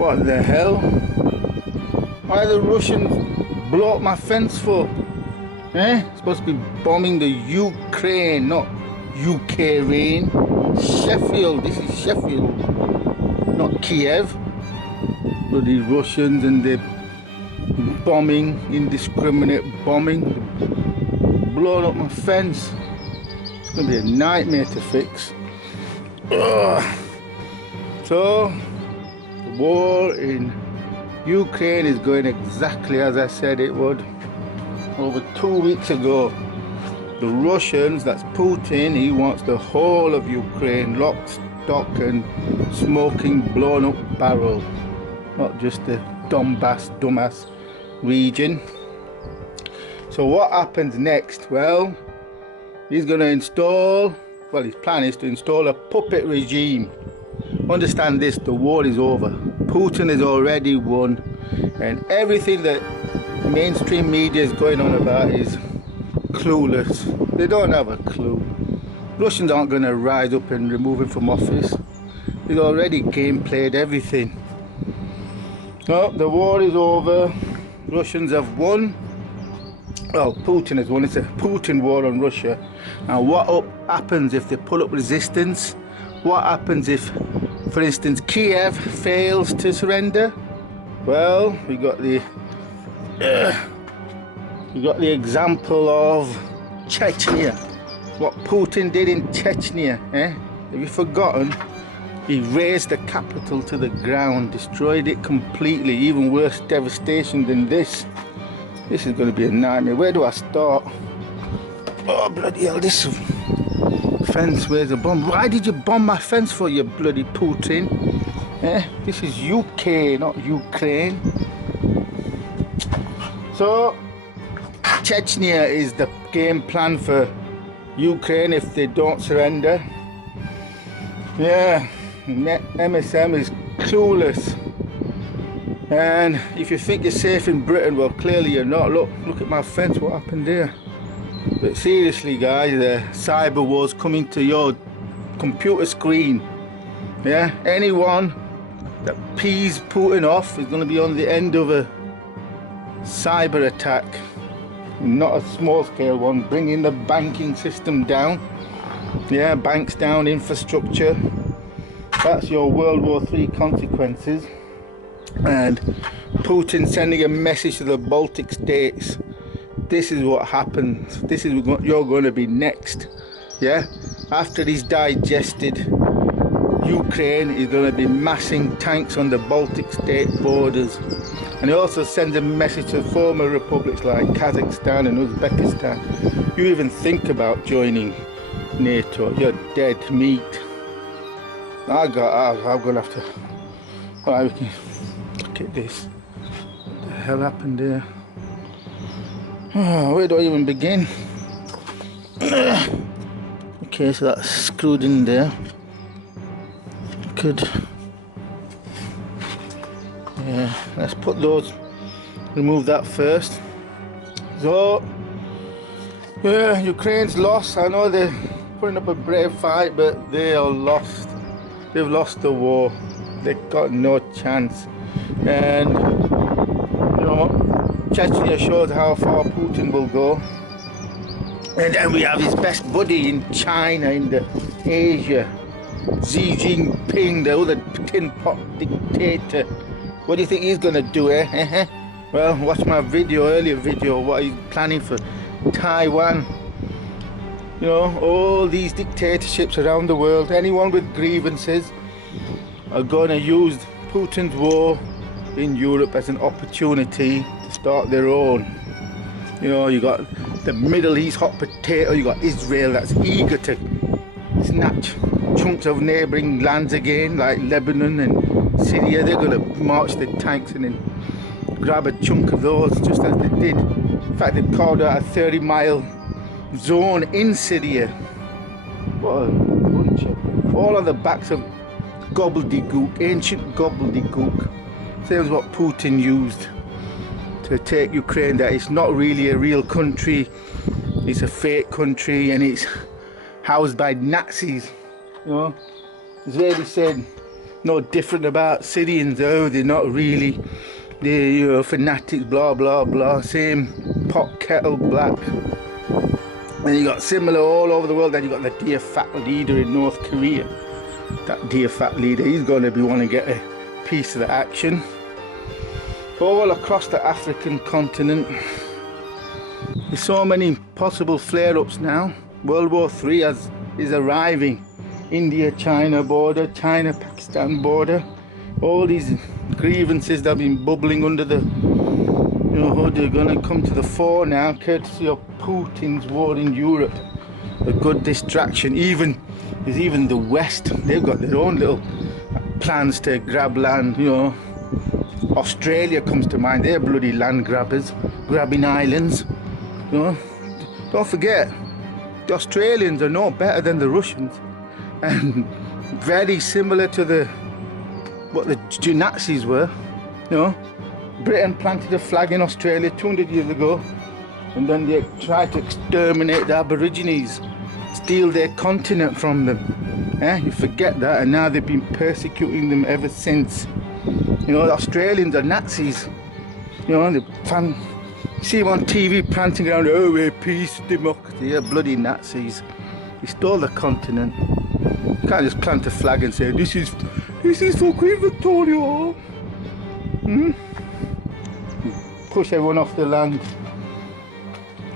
What the hell? Why the Russians blow up my fence for? Eh? Supposed to be bombing the Ukraine, not Ukraine. Sheffield, this is Sheffield, not Kiev. Bloody Russians and the bombing, indiscriminate bombing, blowing up my fence. It's going to be a nightmare to fix. Ugh. So, the war in Ukraine is going exactly as I said it would. Over 2 weeks ago, the Russians, that's Putin, he wants the whole of Ukraine lock, stock and smoking blown up barrel. Not just the dumbass region. So what happens next? Well, he's going to install, well, his plan is to install a puppet regime. Understand this, the war is over. Putin has already won, and everything that mainstream media is going on about is clueless. They don't have a clue. Russians aren't going to rise up and remove him from office. He's already game played everything. No, the war is over. Russians have won. Well, Putin has won. It's a Putin war on Russia. And what happens if they pull up resistance? What happens if, for instance, Kiev fails to surrender? Well, we got the example of Chechnya. What Putin did in Chechnya, eh? Have you forgotten? He razed the capital to the ground, destroyed it completely. Even worse devastation than this. This is going to be a nightmare. Where do I start? Oh, bloody hell, this fence, where's the bomb? Why did you bomb my fence for, you bloody Putin? Eh? This is UK, not Ukraine. So, Chechnya is the game plan for Ukraine if they don't surrender. Yeah, MSM is clueless. And if you think you're safe in Britain, well, clearly you're not. Look at my fence, what happened there? But seriously, guys, the cyber war's coming to your computer screen. Yeah, anyone that pees Putin off is going to be on the end of a cyber attack. Not a small scale one, bringing the banking system down. Yeah, banks down, infrastructure. That's your World War III consequences. And Putin sending a message to the Baltic states. This is what happens. This is what you're going to be next. Yeah, after he's digested Ukraine, is going to be massing tanks on the Baltic state borders. And he also sends a message to former republics like Kazakhstan and Uzbekistan. You even think about joining NATO, you're dead meat. I'm gonna have to. Alright, we can look at this. What the hell happened there? Oh, where do I even begin? Okay, so that's screwed in there. Good. Yeah, let's put those, remove that first. So, yeah, Ukraine's lost. I know they're putting up a brave fight, but they are lost. They've lost the war. They've got no chance. And, you know, Chechnya shows how far Putin will go. And then we have his best buddy in China, in the Asia, Xi Jinping, the other tin pot dictator. What do you think he's gonna do, eh? Well, watch my earlier video, what he's planning for Taiwan. You know, all these dictatorships around the world, anyone with grievances are gonna use Putin's war in Europe as an opportunity to start their own. You know, you got the Middle East hot potato, you got Israel that's eager to snatch chunks of neighbouring lands again, like Lebanon and Syria. They're going to march the tanks and then grab a chunk of those, just as they did. In fact, they've carved out a 30-mile zone in Syria. What a bunch of, all on the backs of gobbledygook, ancient gobbledygook. Same as what Putin used to take Ukraine, that it's not really a real country, it's a fake country, and it's housed by Nazis. You know, Israeli said no different about Syrians though. They're not really, they're, you know, fanatics, blah blah blah, same pot kettle black. And you got similar all over the world. Then you got the dear fat leader in North Korea. That dear fat leader, he's going to be wanting to get a piece of the action. All across the African continent, there's so many possible flare-ups now. World War III is arriving. India-China border, China-Pakistan border. All these grievances that have been bubbling under the, you know, they're going to come to the fore now, courtesy of Putin's war in Europe. A good distraction. There's even the West. They've got their own little plans to grab land, you know. Australia comes to mind. They're bloody land grabbers, grabbing islands, you know. Don't forget, the Australians are no better than the Russians, and very similar to what the Nazis were, you know. Britain planted a flag in Australia 200 years ago, and then they tried to exterminate the Aborigines, steal their continent from them. You forget that, and now they've been persecuting them ever since. You know, the Australians are Nazis. You know, they see them on TV prancing around, oh, we're peace, democracy. They're bloody Nazis. They stole the continent. You can't just plant a flag and say, this is for Queen Victoria. Push everyone off the land.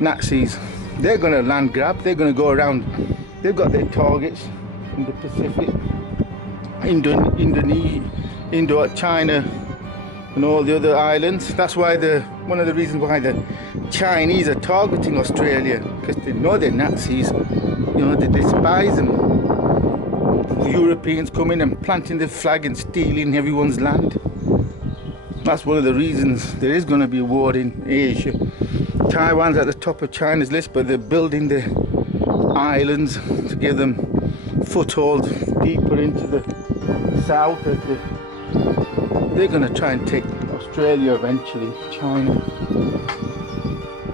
Nazis. They're going to land grab. They're going to go around. They've got their targets in the Pacific, Indonesia, China, and all the other islands. That's why one of the reasons why the Chinese are targeting Australia, because they know they're Nazis. You know, they despise them. Europeans coming and planting the flag and stealing everyone's land. That's one of the reasons there is going to be a war in Asia. Taiwan's at the top of China's list, but they're building the islands to give them foothold deeper into the south. They're going to try and take Australia eventually, China.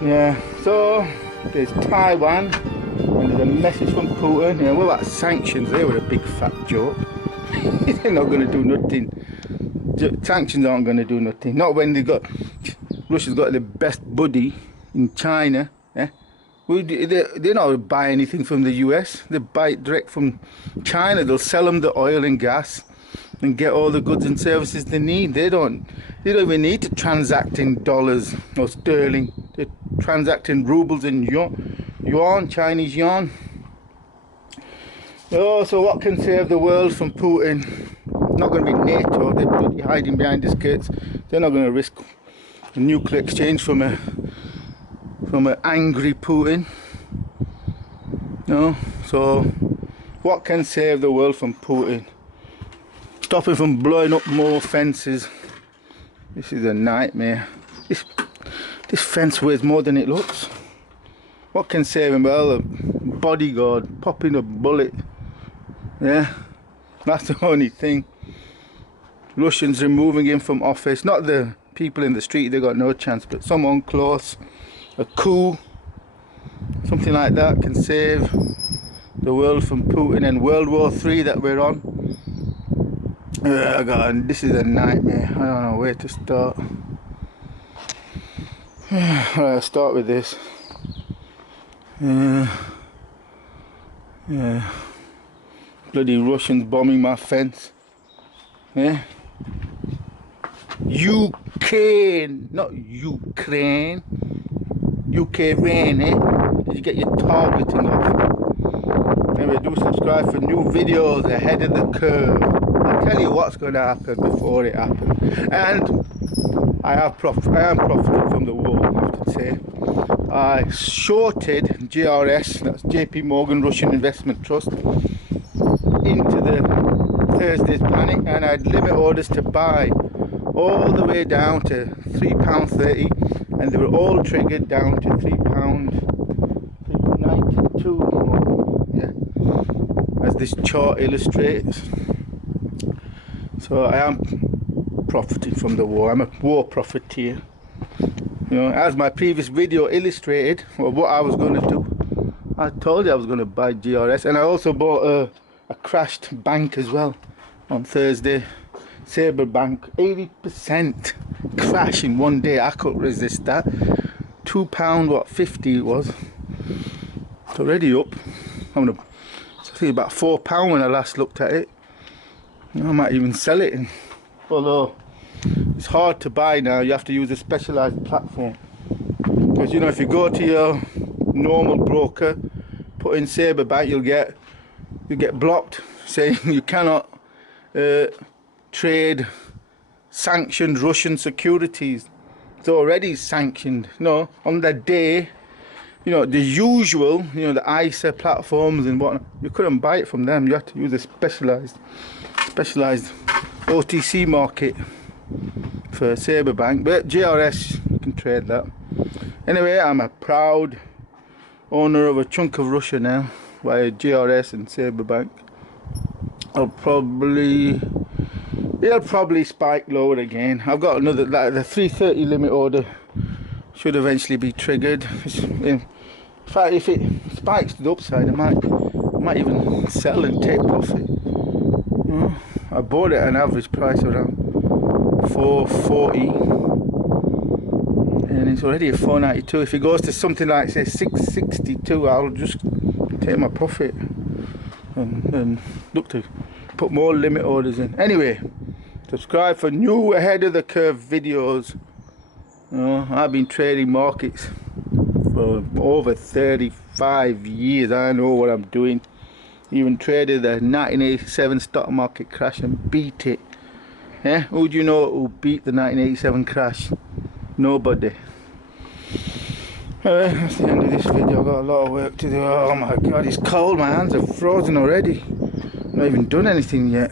Yeah, so there's Taiwan, and there's a message from Putin. Yeah, what about sanctions? They were a big fat joke. They're not going to do nothing. Sanctions aren't going to do nothing. Not when Russia's got the best buddy in China. Yeah? They're not buy anything from the US. They buy it direct from China. They'll sell them the oil and gas and get all the goods and services they need. They don't even need to transact in dollars or sterling. They transact in rubles and yuan, Chinese yuan. Oh, so what can save the world from Putin? Not going to be NATO. They're bloody hiding behind the skirts. They're not going to risk a nuclear exchange from an angry Putin. No. So what can save the world from Putin? Stop him from blowing up more fences. This is a nightmare. This fence weighs more than it looks. What can save him? Well, a bodyguard popping a bullet. Yeah, that's the only thing. Russians removing him from office. Not the people in the street, they got no chance, but someone close. A coup, something like that can save the world from Putin and World War III that we're on. God, this is a nightmare. I don't know where to start. I'll start with this. Yeah. Bloody Russians bombing my fence. Yeah. Ukraine, not Ukraine. Ukraine, eh? Did you get your targeting off? Anyway, do subscribe for new videos ahead of the curve. I'll tell you what's going to happen before it happens. And I am profiting from the war, I have to say. I shorted GRS, that's JP Morgan Russian Investment Trust, into the Thursday's panic, and I had limit orders to buy all the way down to £3.30, and they were all triggered down to £3.92. Yeah, as this chart illustrates. So I am profiting from the war. I'm a war profiteer. You know, as my previous video illustrated, well, what I was going to do. I told you I was going to buy GRS, and I also bought a crashed bank as well. on Thursday. Sabre Bank 80% crash in one day. I couldn't resist that. £2 what 50 it was. It's already up. I think about £4 when I last looked at it. I might even sell it. Although it's hard to buy now, you have to use a specialized platform. Because you know, if you go to your normal broker, put in Sabre Bank, you'll get blocked, saying you cannot trade sanctioned Russian securities. It's already sanctioned. No, on the day, you know, the usual, you know, the ISA platforms and whatnot, you couldn't buy it from them. You had to use a specialized OTC market for Sabre Bank. But GRS, you can trade that. Anyway, I'm a proud owner of a chunk of Russia now via GRS and Sabre Bank. It'll probably spike lower again. I've got another, like the 330 limit order should eventually be triggered. In fact, if it spikes to the upside, I might even sell and take profit. I bought it at an average price around 440, and it's already at 492. If it goes to something like say 662, I'll just take my profit and look to put more limit orders in. Anyway, subscribe for new ahead of the curve videos. You know, I've been trading markets for over 35 years. I know what I'm doing. Even traded the 1987 stock market crash and beat it. Yeah, who do you know who beat the 1987 crash? Nobody. That's the end of this video. I've got a lot of work to do. Oh my god, it's cold. My hands are frozen already. Not even done anything yet.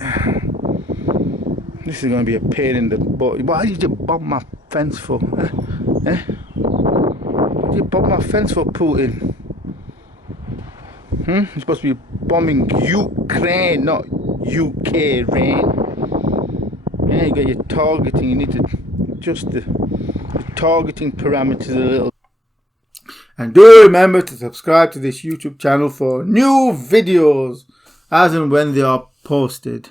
This is going to be a pain in the butt. Why did you bomb my fence for? Eh? What did you bomb my fence for, Putin? You're supposed to be bombing Ukraine, not UK rain. Yeah, you got your targeting. You need to adjust the targeting parameters a little. And do remember to subscribe to this YouTube channel for new videos as and when they are posted.